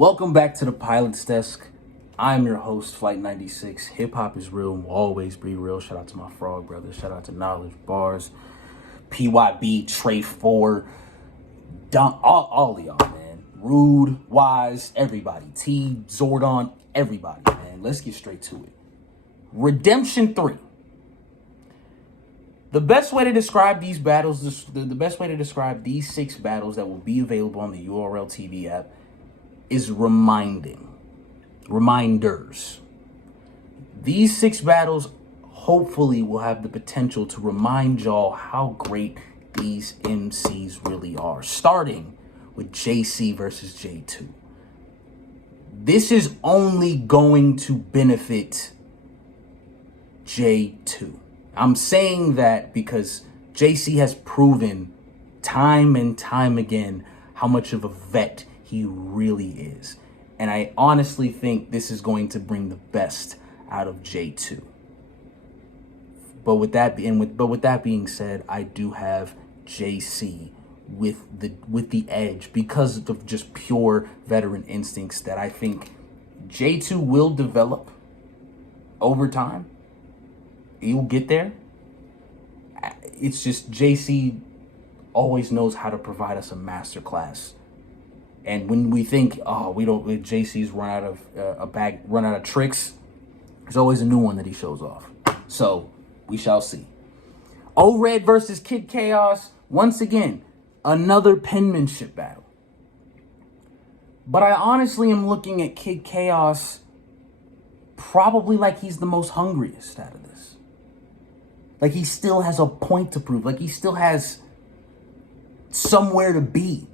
Welcome back to the Pilot's Desk. I'm your host, Flight 96. Hip hop is real and will always be real. Shout out to my frog brothers. Shout out to Knowledge Bars, PYB, Trey 4, all of y'all, man. Rude, Wise, everybody. T, Zordon, everybody, man. Let's get straight to it. Redemption 3. The best way to describe these battles, the best way to describe these 6 battles that will be available on the URLtv app is reminders. These 6 battles hopefully will have the potential to remind y'all how great these MCs really are. Starting with JC versus J2. This is only going to benefit J2. I'm saying that because JC has proven time and time again how much of a vet he really is. And I honestly think this is going to bring the best out of J2. But with that being said, I do have JC with the edge because of just pure veteran instincts that I think J2 will develop over time. He'll get there. It's just JC always knows how to provide us a masterclass. And when we think, JC's run out of tricks, there's always a new one that he shows off. So we shall see. O-Red versus Kid Chaos. Once again, another penmanship battle. But I honestly am looking at Kid Chaos probably like he's the most hungriest out of this. Like he still has a point to prove. Like he still has somewhere to be.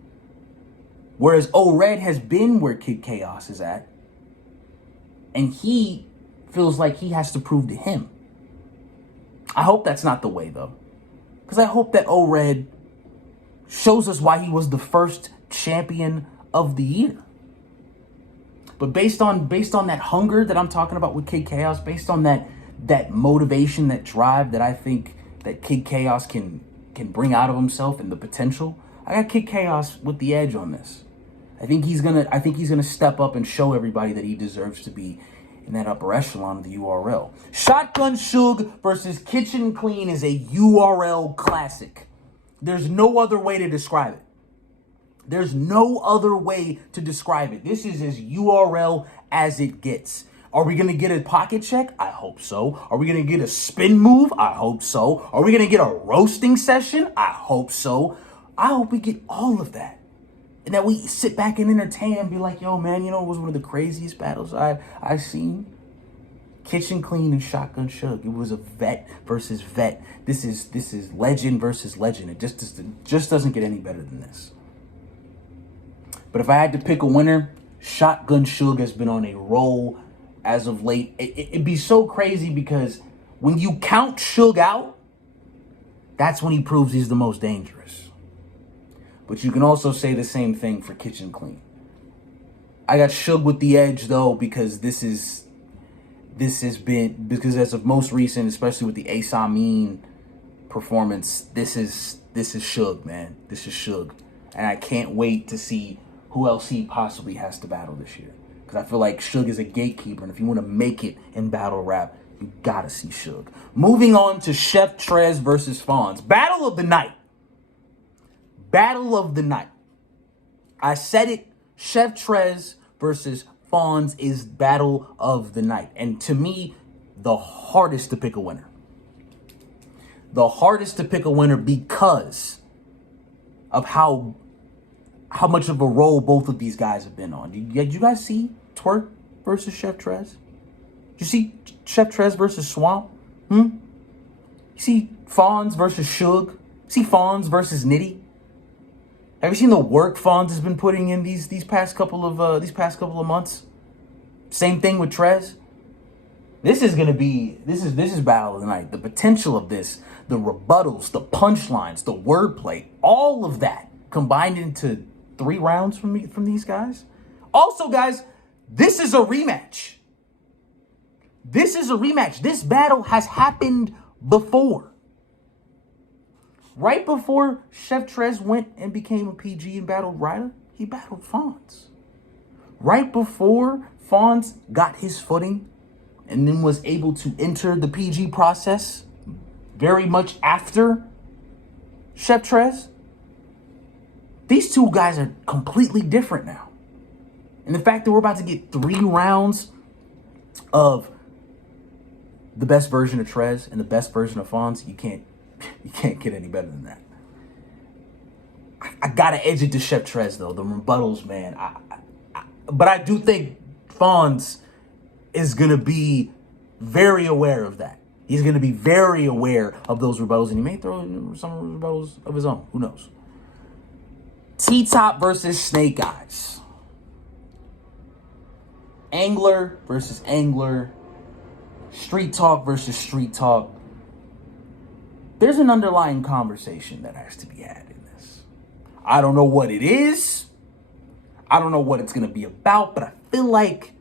Whereas O-Red has been where Kid Chaos is at. And he feels like he has to prove to him. I hope that's not the way, though. Because I hope that O-Red shows us why he was the first champion of the year. But based on that hunger that I'm talking about with Kid Chaos, based on that motivation, that drive that I think that Kid Chaos can bring out of himself and the potential, I got Kid Chaos with the edge on this. I think he's gonna step up and show everybody that he deserves to be in that upper echelon of the URL. Shotgun Suge versus Kitchen Clean is a URL classic. There's no other way to describe it. There's no other way to describe it. This is as URL as it gets. Are we going to get a pocket check? I hope so. Are we going to get a spin move? I hope so. Are we going to get a roasting session? I hope so. I hope we get all of that. And that we sit back and entertain and be like, yo, man, you know, it was one of the craziest battles I've seen. Kitchen Clean and Shotgun Suge. It was a vet versus vet. This is legend versus legend. It just doesn't get any better than this. But if I had to pick a winner, Shotgun Suge has been on a roll as of late. It'd be so crazy because when you count Suge out, that's when he proves he's the most dangerous. But you can also say the same thing for Kitchen Clean. I got Suge with the edge though because because as of most recent, especially with the Asameen performance, this is Suge, man. This is Suge. And I can't wait to see who else he possibly has to battle this year. Because I feel like Suge is a gatekeeper, and if you want to make it in battle rap, you gotta see Suge. Moving on to Chef Trez versus Fawns. Battle of the night. Battle of the night. I said it. Chef Trez versus Fawns is battle of the night. And to me, the hardest to pick a winner. The hardest to pick a winner because of how much of a role both of these guys have been on. Did you guys see Twerk versus Chef Trez? Did you see Chef Trez versus Swamp? You see Fawns versus Suge? You see Fawns versus Nitty? Have you seen the work Fawns has been putting in these past couple of months? Same thing with Trez. This is battle of the night. The potential of this, the rebuttals, the punchlines, the wordplay, all of that combined into 3 rounds from these guys. Also, guys, this is a rematch. This battle has happened before. Right before Chef Trez went and became a PG and battled Ryder, he battled Fawns. right before Fawns got his footing and then was able to enter the PG process, very much after Chef Trez, these two guys are completely different now. And the fact that we're about to get 3 rounds of the best version of Trez and the best version of Fawns, you can't get any better than that. I gotta edge it to Chef Trez though. The rebuttals, man. But I do think Fawns is gonna be very aware of that. He's gonna be very aware of those rebuttals, and he may throw in some rebuttals of his own. Who knows? TTop versus Snake Eyes. Angler versus angler. Street talk versus street talk. There's an underlying conversation that has to be had in this. I don't know what it is. I don't know what it's going to be about, but I feel like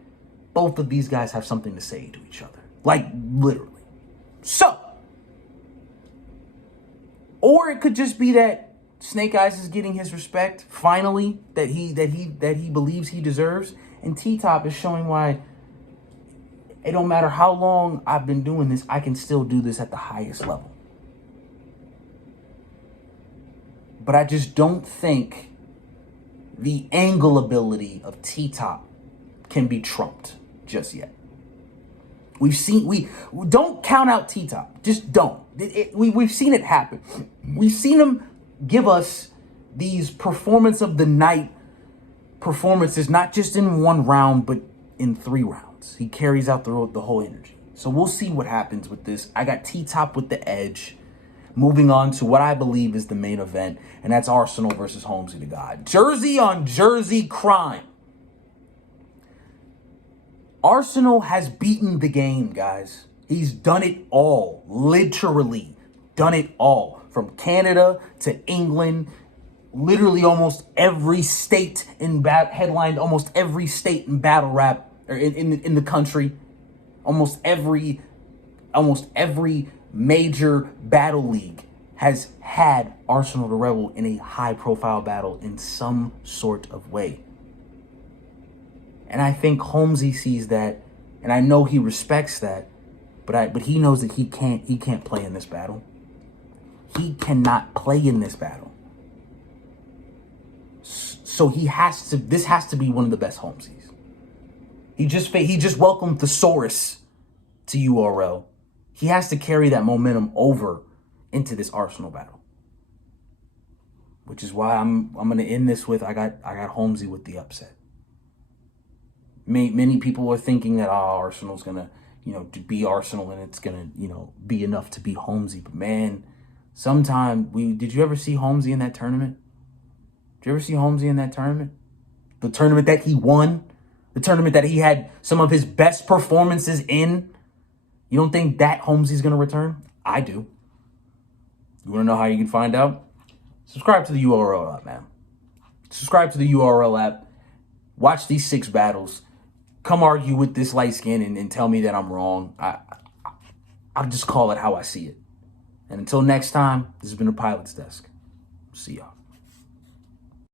both of these guys have something to say to each other. Like, literally. So, or it could just be that Snake Eyes is getting his respect, finally, that he believes he deserves, and TTop is showing why it don't matter how long I've been doing this, I can still do this at the highest level. But I just don't think the angle ability of TTop can be trumped just yet. We don't count out TTop. Just don't. We've seen it happen. We've seen him give us these performance of the night performances, not just in 1 round, but in 3 rounds. He carries out the whole energy. So we'll see what happens with this. I got TTop with the edge. Moving on to what I believe is the main event, and that's Arsenal versus Holmesy the God. Jersey on Jersey crime. Arsenal has beaten the game, guys. He's done it all. Literally done it all. From Canada to England. Literally almost every state headlined almost every state in battle rap, or in the country. Almost every major battle league has had Arsenal the Rebel in a high-profile battle in some sort of way. And I think Holmesy sees that, and I know he respects that, but he knows that he can't play in this battle. He cannot play in this battle. So this has to be one of the best Holmesies. He just welcomed Thesaurus to URL. He has to carry that momentum over into this Arsenal battle. Which is why I'm going to end this with I got Holmesy with the upset. Many people are thinking that Arsenal's going to be Arsenal and it's going to be enough to be Holmesy. But man, did you ever see Holmesy in that tournament? Did you ever see Holmesy in that tournament? The tournament that he won? The tournament that he had some of his best performances in? You don't think that Holmesy's going to return? I do. You want to know how you can find out? Subscribe to the URL app, man. Subscribe to the URL app. Watch these 6 battles. Come argue with this light skin and tell me that I'm wrong. I'll just call it how I see it. And until next time, this has been the Pilot's Desk. See y'all.